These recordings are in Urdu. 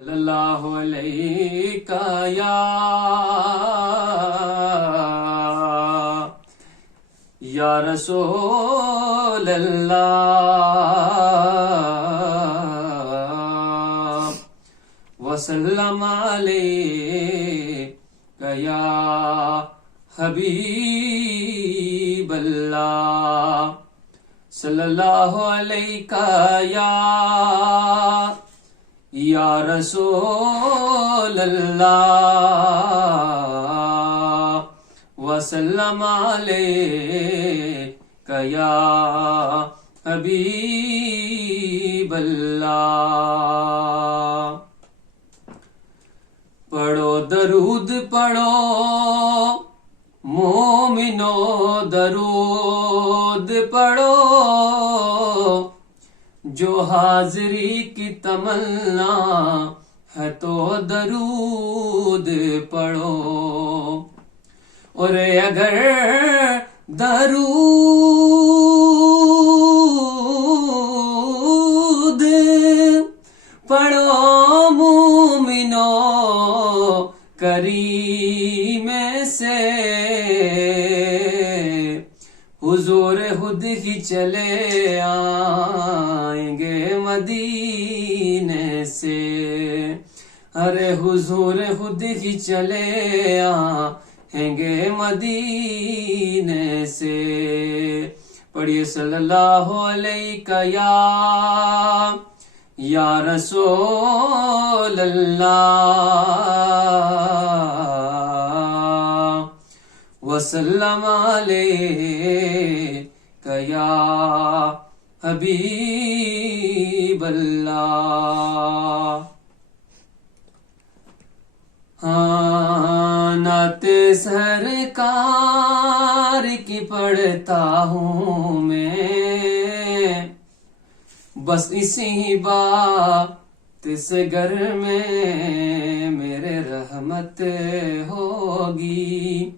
صلی اللہ علیہ یا رسول اللہ وسلم علیک یا حبیب اللہ صلی اللہ علیہ یا رسول اللہ وسلم علیک یا حبیب اللہ۔ پڑھو درود پڑھو مومنو درود پڑھو، جو حاضری کی تمنا ہے تو درود پڑھو، اور اگر درود پڑھو مومنو کریم سے، حضور خود ہی چلے آئیں گے مدینے سے، ارے حضور خود ہی چلے آئیں گے مدینے سے۔ پڑھیے صلی اللہ علیہ یا رسول اللہ وسلم علیک یا حبیب اللہ۔ ہاں نعت سرکار کی پڑھتا ہوں میں، بس اسی بات سے گھر میں میرے رحمت ہوگی،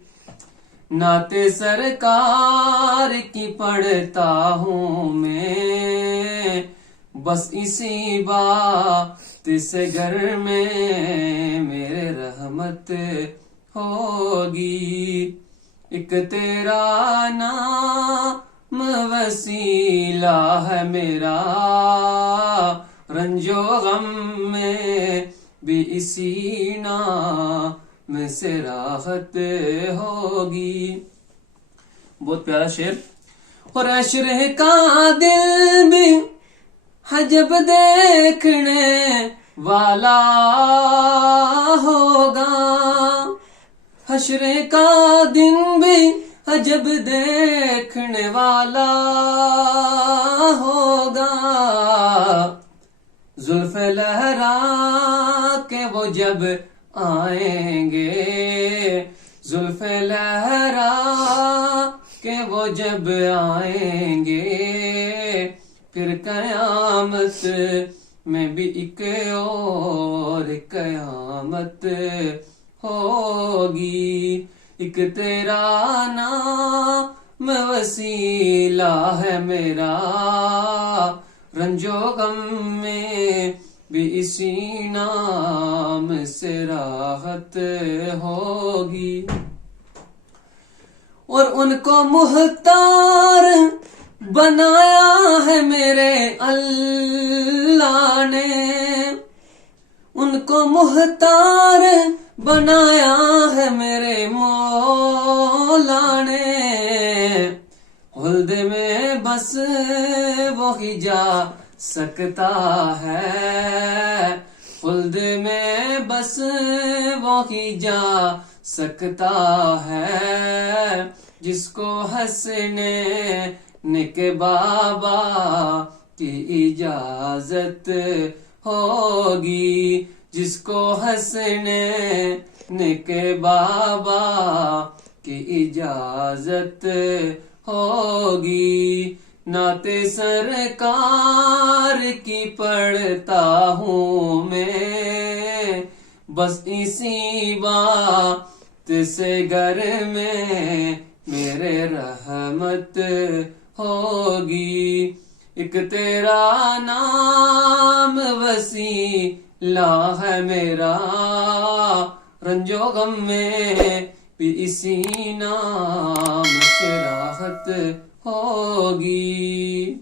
نعت سرکار کی پڑھتا ہوں میں، بس اسی بات سے گھر میں میرے رحمت ہوگی، ایک تیرا نام وسیلہ ہے میرا، رنج و غم میں بھی اسی نام سے راحت ہوگی۔ بہت پیارا شعر۔ اور عشر کا دل بھی ہے جب دیکھنے والا ہوگا، حشر کا دن بھی جب دیکھنے والا ہوگا، زلف لہرا کے وہ جب آئیں گے، زلف لہرا کے وہ جب آئیں گے، پھر قیامت میں بھی ایک اور قیامت ہوگی، ایک تیرا نام وسیلہ ہے میرا، رنج و غم میں بھی اسی نام سے راحت ہوگی، اور ان کو مختار بنایا ہے میرے اللہ نے، ان کو مختار بنایا ہے میرے مولا نے، خلد میں بس وہی جا سکتا ہے، خلد میں بس وہی جا سکتا ہے، جس کو ہنسنے کے بابا کی اجازت ہوگی، جس کو ہنسنے کے بابا کی اجازت ہوگی، نعت سرکار کی پڑھتا ہوں میں، بس اسی بات سے گھر میں میرے رحمت ہوگی، ایک تیرا نام وسیع لا ہے میرا رنج و غم میں بھی اسی نام سے راحت ہوگی.